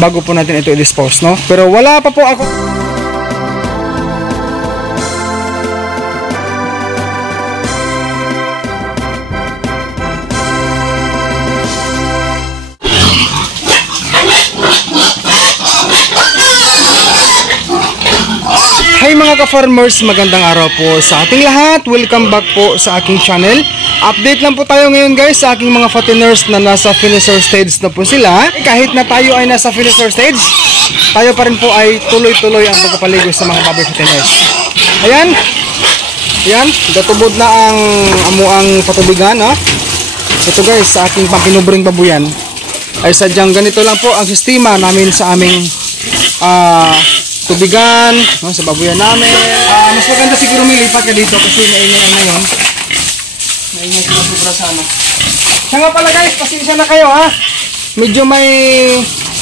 bago po natin ito i-dispose, no? Pero wala pa po ako. Hi mga ka-farmers, magandang araw po sa ating lahat. Welcome back po sa aking channel. Update lang po tayo ngayon guys sa aking mga fatteners na nasa finisher stage na po sila. Kahit na tayo ay nasa finisher stage, tayo pa rin po ay tuloy-tuloy ang pagpapaligo sa mga baboy fatteners. Ayan. Ayan, datubod na ang amuang patubigan, no? Ito guys, sa aking pampinubring babuyan ay sadyang ganito lang po ang sistema namin sa aming tubigan, no, sa babuyan namin. Mas maganda siguro milipat ka dito kasi maingay ang ngayon. Maingay sila sobra sa ano. Siya nga pala guys, pasensya na kayo ha. Medyo may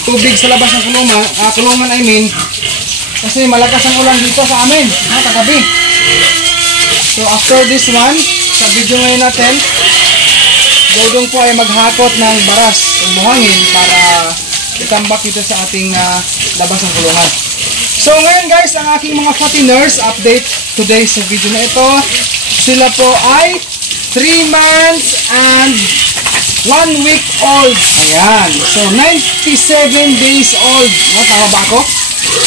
tubig sa labas ng kulungan I mean. Kasi malakas ang ulan dito sa amin, ha, kagabi. So after this one, sa video ngayon natin, Dodong po ay maghakot ng baras o buhangin para itambak dito sa ating labas ng kulungan. So ngayon guys, ang aking mga fatteners update today sa video na ito. Sila po ay 3 months and 1 week old. Ayan. So 97 days old. No, tama ba ako?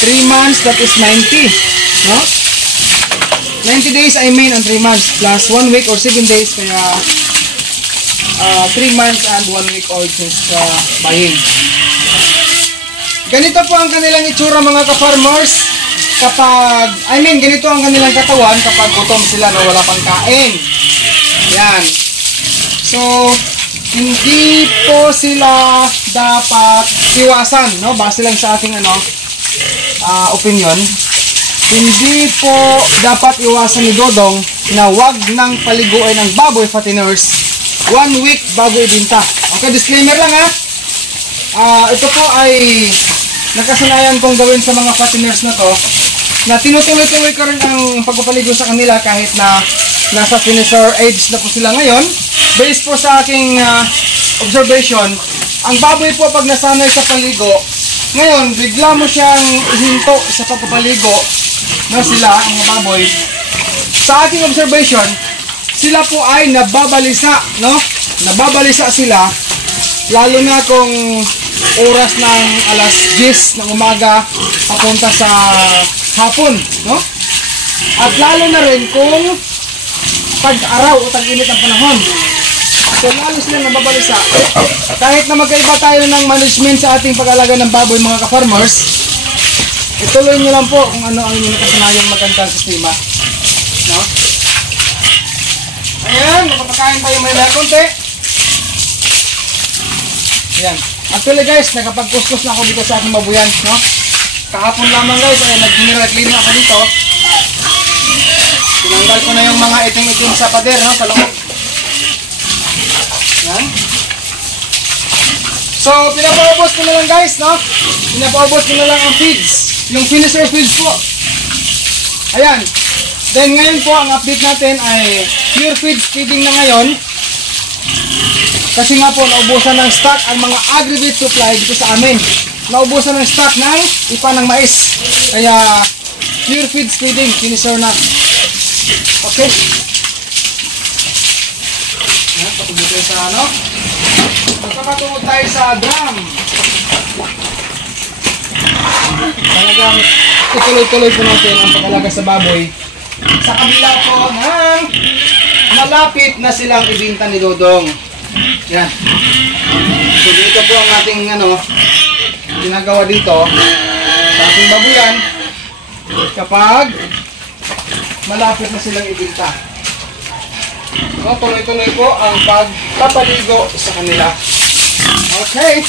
3 months, that is 90. No? 90 days I mean and 3 months plus 1 week or 7 days. Kaya 3 months and 1 week old since buying. Ganito po ang kanilang itsura mga ka-farmers kapag, ganito ang kanilang katawan kapag gutom sila na wala pang kain. Yan. So, hindi po sila dapat iwasan, no? Base lang sa aking opinion. Hindi po dapat iwasan ni Dodong na wag nang paliguan ng baboy fatteners 1 week bago ibinta. Okay, disclaimer lang ha. Ito po ay nakasanayan kong gawin sa mga fatteners na to, na tinutuloy-tuloy ko rin ang pagpapaligo sa kanila kahit na nasa finisher age na po sila ngayon. Based po sa aking observation, ang baboy po pag nasanay sa paligo, ngayon bigla mo siyang ihinto sa pagpapaligo na sila, ang mga baboy, sa aking observation, sila po ay nababalisa, no? Nababalisa sila, lalo na kung oras ng alas 10 ng umaga papunta sa hapon, no? At lalo na rin kung pag-araw o tag-init ang panahon. So lalo sila nababalisa. Kahit na magkaiba tayo ng management sa ating pag-alaga ng baboy mga ka-farmers, ituloy nyo lang po kung ano ang inyong nakasanayang magandang sistema, no? Ayan, magpapakain tayo may konti. Ayan. Actually guys, nakapag-kuskus na ako dito sa aking babuyan, no? Kahapon lamang guys, ay nag-general cleaning ako dito. Tinanggal ko na yung mga itim-itim sa pader, no? Sa loob. Ayan. So, pinapaubos ko na lang guys, no? Pinapaubos ko na lang ang feeds. Yung finisher feeds po. Ayan. Then ngayon po, ang update natin ay pure feeds feeding na ngayon. Kasi nga po, naubusan ng stock ang mga aggregate supply dito sa amin. Naubusan ng stock ng ipa ng mais. Kaya, pure feeds feeding, finisher na. Okay? Ayan, patugod tayo sa ano. Magpapatungod tayo sa drum. Talagang ituloy-tuloy po natin ang pag-alaga sa baboy. Sa kabila po ng malapit na silang ibinta ni Dodong. Yan. So dito po ang ating ginagawa dito sa ating babuyan kapag malapit na silang ibinta. So tuloy-tuloy po ang pagpapaligo sa kanila. Okay.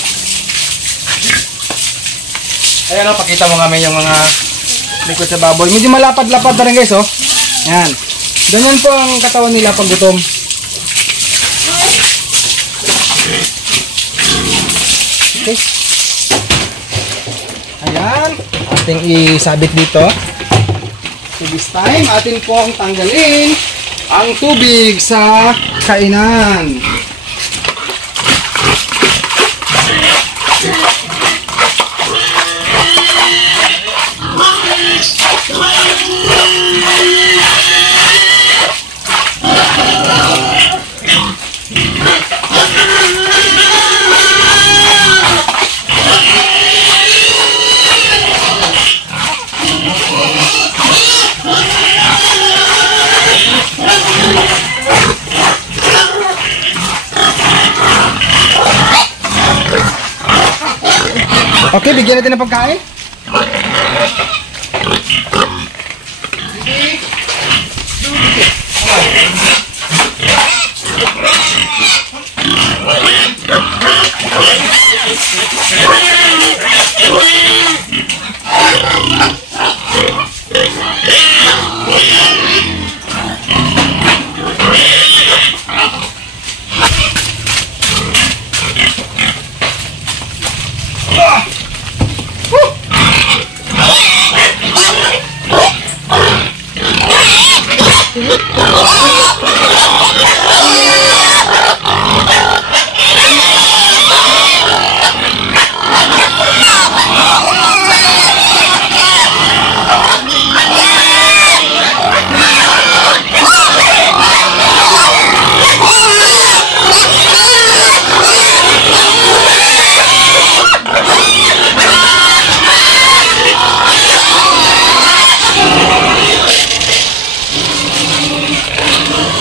Ayan o, pakita mo kami yung mga likod sa baboy. Medyo malapad-lapad na rin guys, oh. Yan. Ganyan po ang katawan nila pag gutom. Okay. Ayan. Ating isabit dito. So this time, atin pong tanggalin ang tubig sa kainan. Okay, bigyan natin ng pagkain.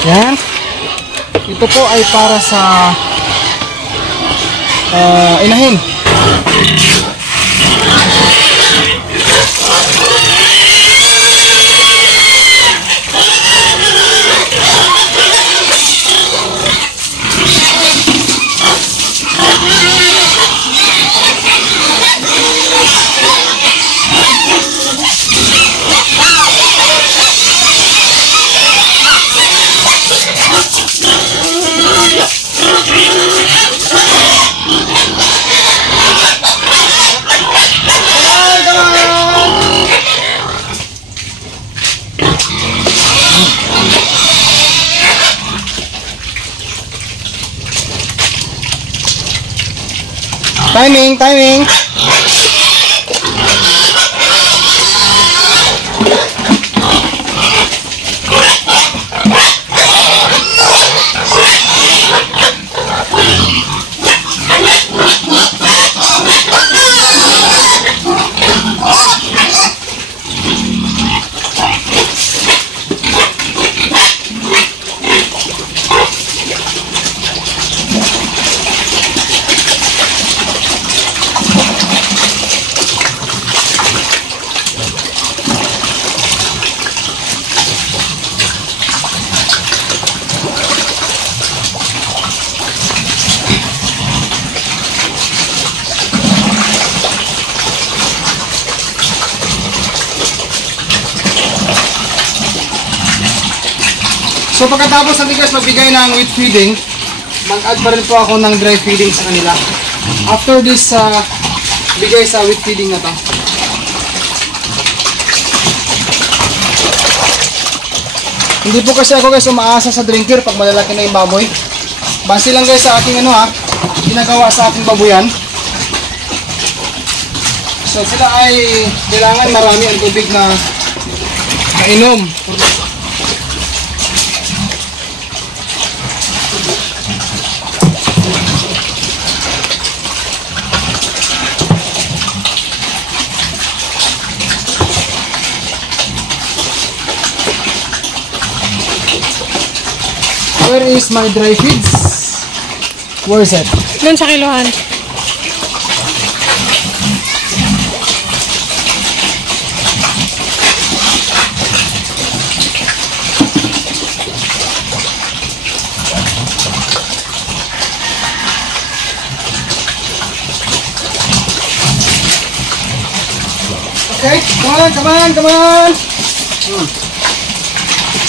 Yan. Ito po ay para sa inahin. Timing, timing. So pagkatapos natin guys magbigay ng wheat feeding, mag-add pa rin po ako ng dry feeding sa kanila. After this bigay sa wheat feeding na to. Hindi po kasi ako guys umaasa sa drinker pag malalaki na yung baboy. Base lang guys sa aking ginagawa sa aking baboyan. So sila ay kailangan marami ang tubig na kainom. Where is my dry feeds? Where is it? Doon sa kiluhan. Okay, come on.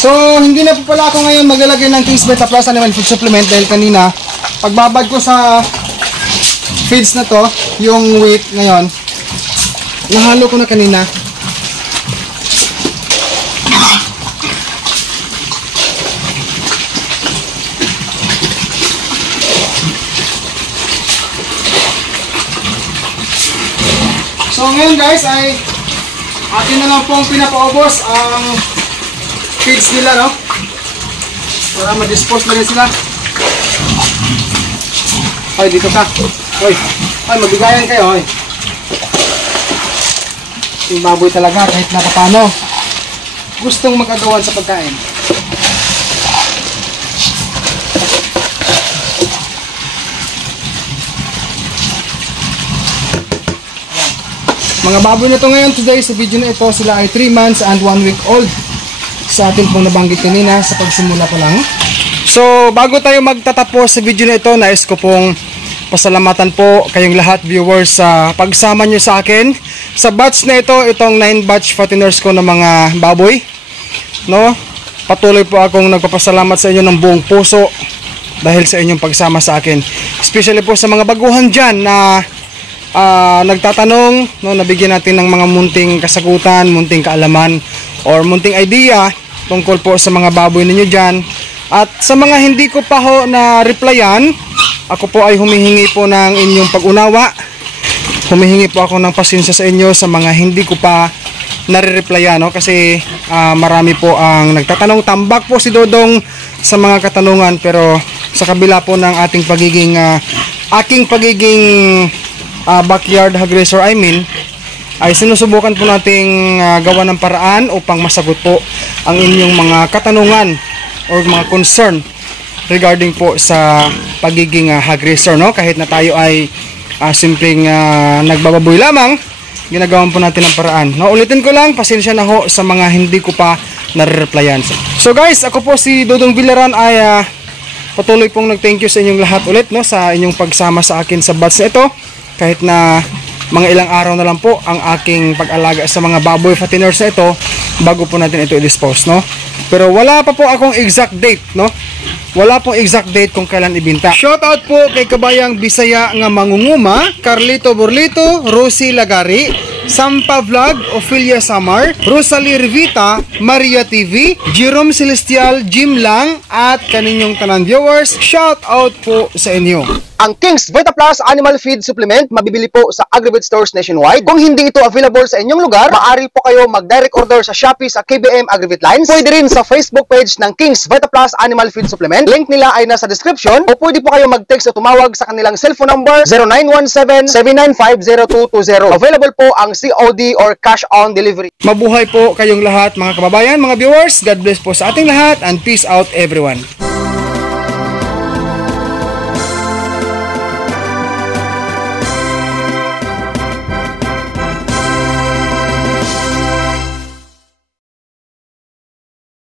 So, hindi na po pala ako ngayon maglalagay ng King's Beta Plus Animal Food Supplement dahil kanina, pagbabad ko sa feeds na to, yung wheat ngayon, nahalo ko na kanina. So, ngayon guys ay atin na lang pong pinapaubos ang feeds nila, no? Para ma-dispose na rin sila. Hoy, dito ka. Hoy, magbigayan kayo, hoy. Yung baboy talaga, kahit na paano, gustong mag-agawan sa pagkain. Mga baboy na to ngayon today sa video na ito, sila ay 3 months and 1 week old. Sa atin pong nabanggit kanina sa pagsimula pa lang. So bago tayo magtatapos sa video na ito, nais ko pong pasalamatan po kayong lahat viewers sa pagsama nyo sa akin sa batch na ito, itong 9 batch fatteners ko ng mga baboy, no? Patuloy po akong nagpapasalamat sa inyo ng buong puso dahil sa inyong pagsama sa akin, especially po sa mga baguhan dyan na nagtatanong, no, nabigyan natin ng mga munting kasagutan, munting kaalaman or munting idea tungkol po sa mga baboy ninyo dyan. At sa mga hindi ko pa ho na replyan, ako po ay humihingi po ng inyong pag-unawa. Humihingi po ako ng pasensya sa inyo sa mga hindi ko pa nare-replyan, no? Kasi marami po ang nagtatanong. Tambak po si Dodong sa mga katanungan, pero sa kabila po ng ating pagiging backyard hog raiser, ay sinusubukan po nating gawa ng paraan upang masagot po ang inyong mga katanungan or mga concern regarding po sa pagiging hog raiser, no? Kahit na tayo ay simpleng nagbababoy lamang, ginagawan po natin ang paraan, no? Ulitin ko lang, pasensya na ho sa mga hindi ko pa nare-replyan. So guys, ako po si Dodong Villaran ay patuloy pong nag-thank you sa inyong lahat ulit, no, sa inyong pagsama sa akin sa batch na ito. Kahit na mga ilang araw na lang po ang aking pag-alaga sa mga baboy fatteners na ito bago po natin ito i-dispose, no? Pero wala pa po akong exact date, no? Wala pong exact date kung kailan ibinta. Shoutout po kay kabayang Bisaya nga mangunguma, Carlito Borlito, Rosie Lagari, Sampa Vlog, Ophelia Samar, Rosalie Rivita, Maria TV, Jerome Celestial, Jim Lang, at kaninyong tanan viewers. Shoutout po sa inyo. Ang King's Vita Plus Animal Feed Supplement mabibili po sa Agri-Vet stores nationwide. Kung hindi ito available sa inyong lugar, maaari po kayo mag-direct order sa Shopee sa KBM Agri-Vet Lines. Pwede rin sa Facebook page ng King's Vita Plus Animal Feed Supplement. Link nila ay nasa description, o pwede po kayo mag-text o tumawag sa kanilang cellphone number 0917-795-0220. Available po ang COD or cash on delivery. Mabuhay po kayong lahat mga kababayan, mga viewers. God bless po sa ating lahat and peace out everyone.